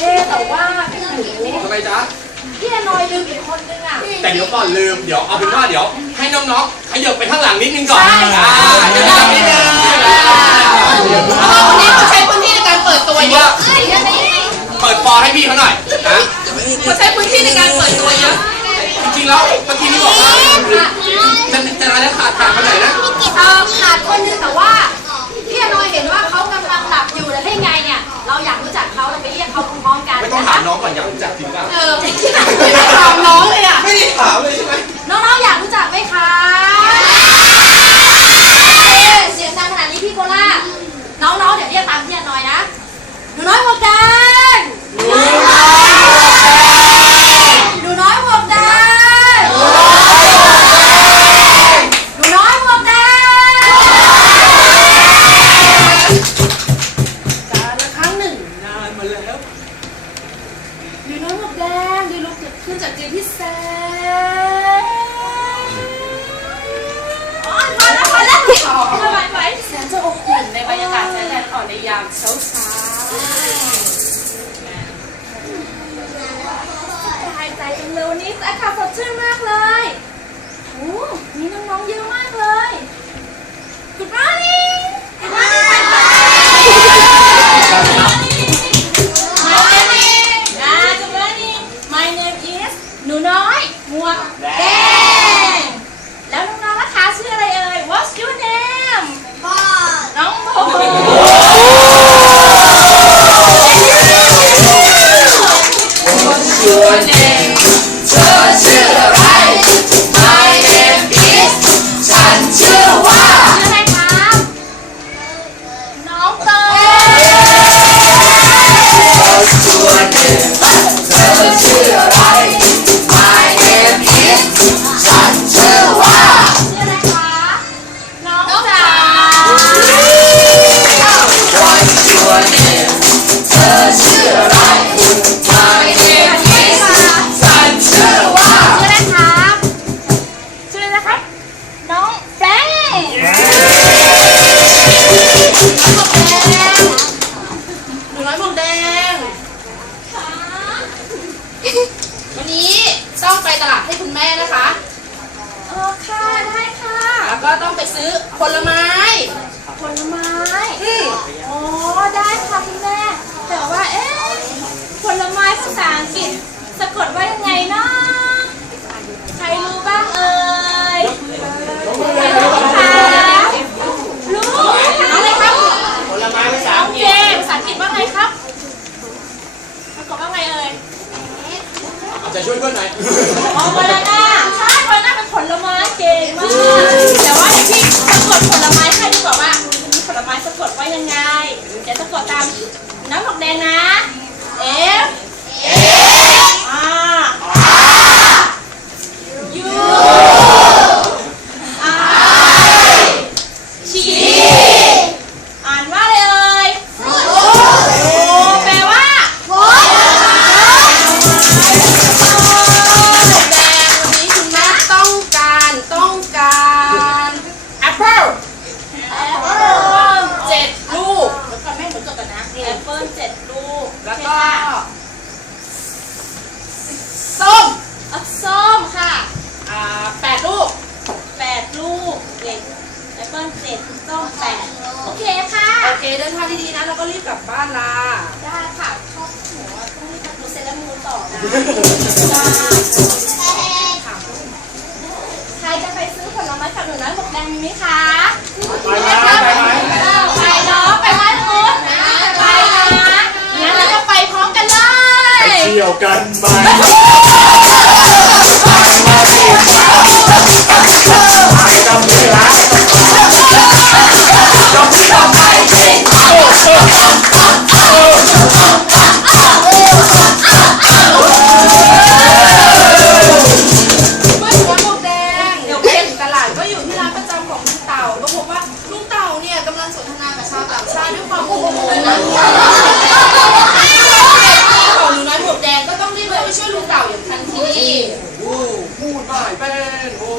เอแต่ว่าพี่หนูทำไมจ๊ะ พี่อนอยลืมอีกคนนึงอะ แต่เดี๋ยวก่อนลืม เดี๋ยวเอาเป็นว่าเดี๋ยว ให้น้องๆขยับไปข้างหลังนิดนึงก่อนใช่ อ่าเดี๋ยวนินึงเพราะว่าวันนี้เราใช้พื้นที่ในการเปิดตัวเยอะเวนี้เปิดปอให้พี่เขาหน่อยนะเราใช้พื้นที่ในการเปิดตัวเยอะ จริงๆแล้วเมื่อกี้นี่บอกว่า ยามเช้าเช้าสบายใจจังเลยวนนี้อากาศสดชื่นมากเลยโอ้มีน้องๆเยอะ Dios. ผลไม้ ผลไม้ อืมอ๋อ ได้ค่ะคุณแม่ แต่ว่า เอ๊ะ ผลไม้ภาษาอังกฤษสะกดว่ายังไงเนาะ nắm mặt đèn nè đẹp เดินทางดีๆนะแล้วก็รีบกลับบ้านลาได้ค่ะชอบหัวต้องรีบทำเซเลมูนต่อนะใครจะไปซื้อผลไม้กับหนูน้อยหมวกแดงมีไหมคะไปไหมไปไหมไปเนาะไปร้านนู้นไปนะงั้นเราก็ไปพร้อมกันเลย เที่ยวกันไป ของหนูน้อยหมวกแดงก็ต้องรีบไปช่วยลุงเต่าอย่างทันทีโอ้พูดได้เป็นโอ้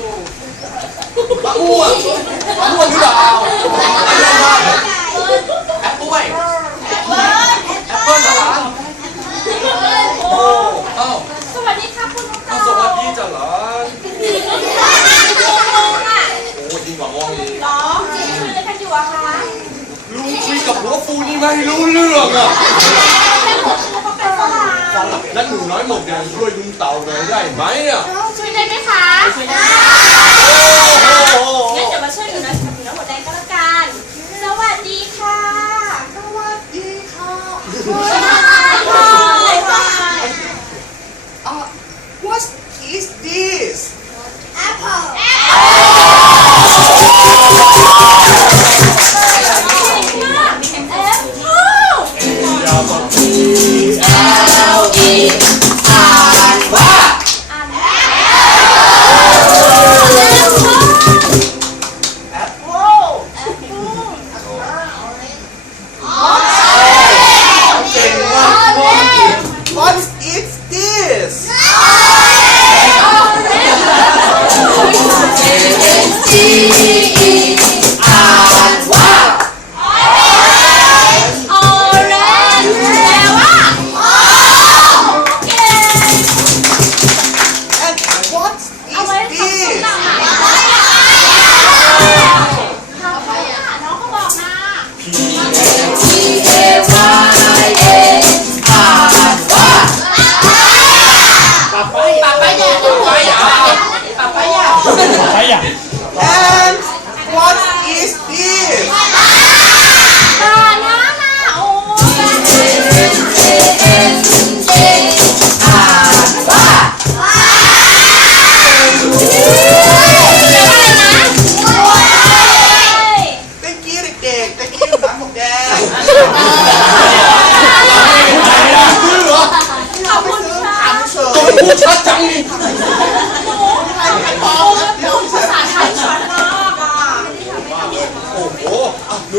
มะม่วงมะม่วงหรือเปล่า ไม่รู้เรื่องอะแต่หัวฟูเขาเป็นฝรั่งแล้วหนูน้อยหมวกแดงช่วยลุงเต่าหน่อยได้ไหมอะช่วยได้ไหมคะ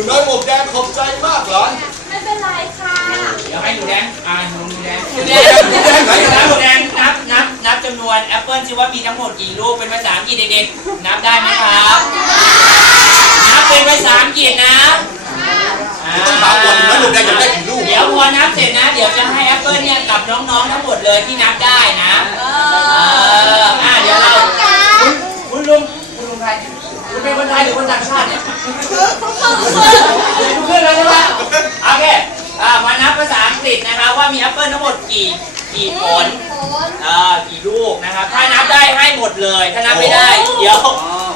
นูน้อยหมวกแดงขอบใจมากเหรอไม่เป็นไรค่ะเดี๋ยวให้หนูแดง อ่าหนูแดงหนูแดงหนูแดงไหนหกันนะนูแดงนับนับนับจำนวนแอปเปิลสิว่ามีทั้งหมดกี่ลูกเป็นภาษาอังกฤษเด็กๆ นับได้ไหมครับ นับเป็นภาษาอังกฤษนะอ่าต้องถามก่อนหนูน้อยหมวกแดงอยากได้กี่ลูกเดี๋ยวพอนับเสร็จนะ เดี๋ยวจะให้แอปเปิลเนี่ยกับน้องๆทั้งหมดเลยที่นับได้นะเอออ่าเดี๋ยวเราคุณคุณลุงคุณลุงใครคุณเป็นคนไทยหรือคนต่างชาติเนี่ย เป็นเพื่อนแล้วใช่ไหมโอเคอ่ามานับภาษาอังกฤษนะครับว่ามีแอปเปิลทั้งหมดกี่กี่ผลเอ่อกี่ลูกนะครับถ้านับได้ให้หมดเลย ถ้านับไม่ได้ เดี๋ยว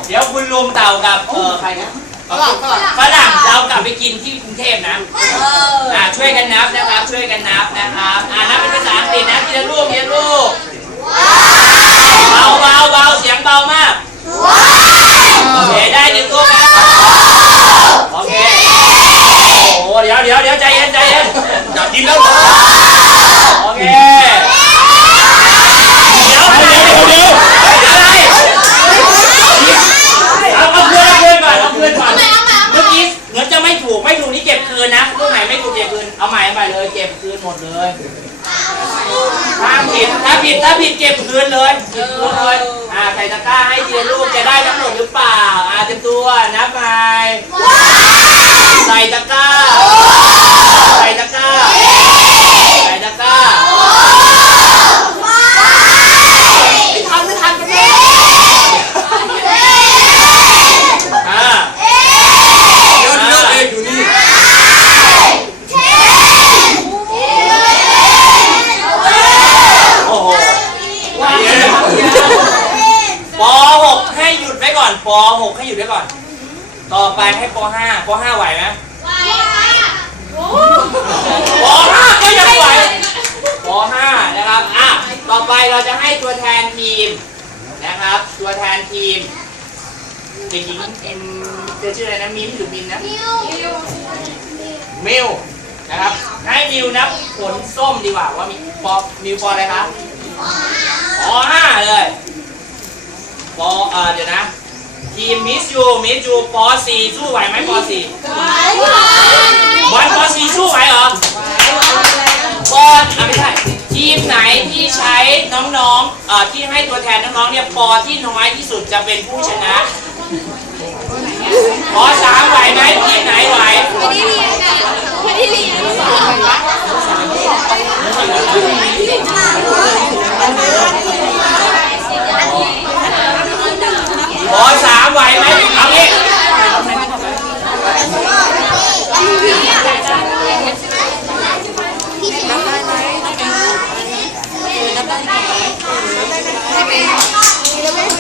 เดี๋ยวคุณลุงเต่ากับเออใครนะฝรั่งฝรั่งเรากลับไปกินที่กรุงเทพนะอ่าช่วยกันนับนะครับ ช่วยกันนับนะครับอ่านับเป็นภาษาอังกฤษนะทีละลูกทีละลูกเบาเบาเบาเสียงเบามากโอเคได้หนึ่งลูกนะ โอเค โอ้โห เดี๋ยวเดี๋ยวเดี๋ยวใจเย็นใจเย็นอยากกินแล้วเหรอโอเคเดี๋ยวเดี๋ยวเดี๋ยวเดี๋ยวอะไรเอาเอาเพื่อนเอาเพื่อนก่อนเอาเพื่อนก่อนเมื่อกี้เหมือนจะไม่ถูกไม่ถูกนี่เก็บคืนนะลูกไหนไม่ถูกเก็บคืนเอาใหม่เอาใหม่เลยเก็บคืนหมดเลยถ้าผิดถ้าผิดถ้าผิดเก็บคืนเลยเก็บคืนเลยอ่าใส่ตะกร้าให้ทีละลูกจะได้ทั้งหมดหรือเปล่าอ่าเต็มตัวนับใหม่ ใส่ตะกร้า ใส่ตะกร้า ใส่ตะกร้า ทำไม่ทันกันเลย อ่า เดี๋ยวเลือกเองอยู่นี่ โอ้โหว้าวป .6 ให้หยุดไว้ก่อนป .6 ให้หยุดไว้ก่อน ต่อไปให้ป .5 ป .5 ไหวไหมป .5 ก็ยังไหวป .5 นะครับอะต่อไปเราจะให้ตัวแทนทีมนะครับ ตัวแทนทีมเด็กหญิงเอ็มจะชื่ออะไรนะมิมหรือมินนะ มิวนะครับ ให้มิวนับผลส้มดีกว่าว่ามีปอมิวปออะไรครับปอห้าเลยปอเออเดี๋ยวนะ ทีมมิสยูมิสยูปอสี่สู้ไหวไหมปอสี่บอลปอสี่สู้ไหวเหรอบอลอะไม่ใช่ทีมไหนที่ใช้น้องๆเอ่อที่ให้ตัวแทนน้องๆเนี่ยปอที่น้อยที่สุดจะเป็นผู้ชนะปอสามไหวไหมทีมไหนไหวขอสามไหวไหมเอางี้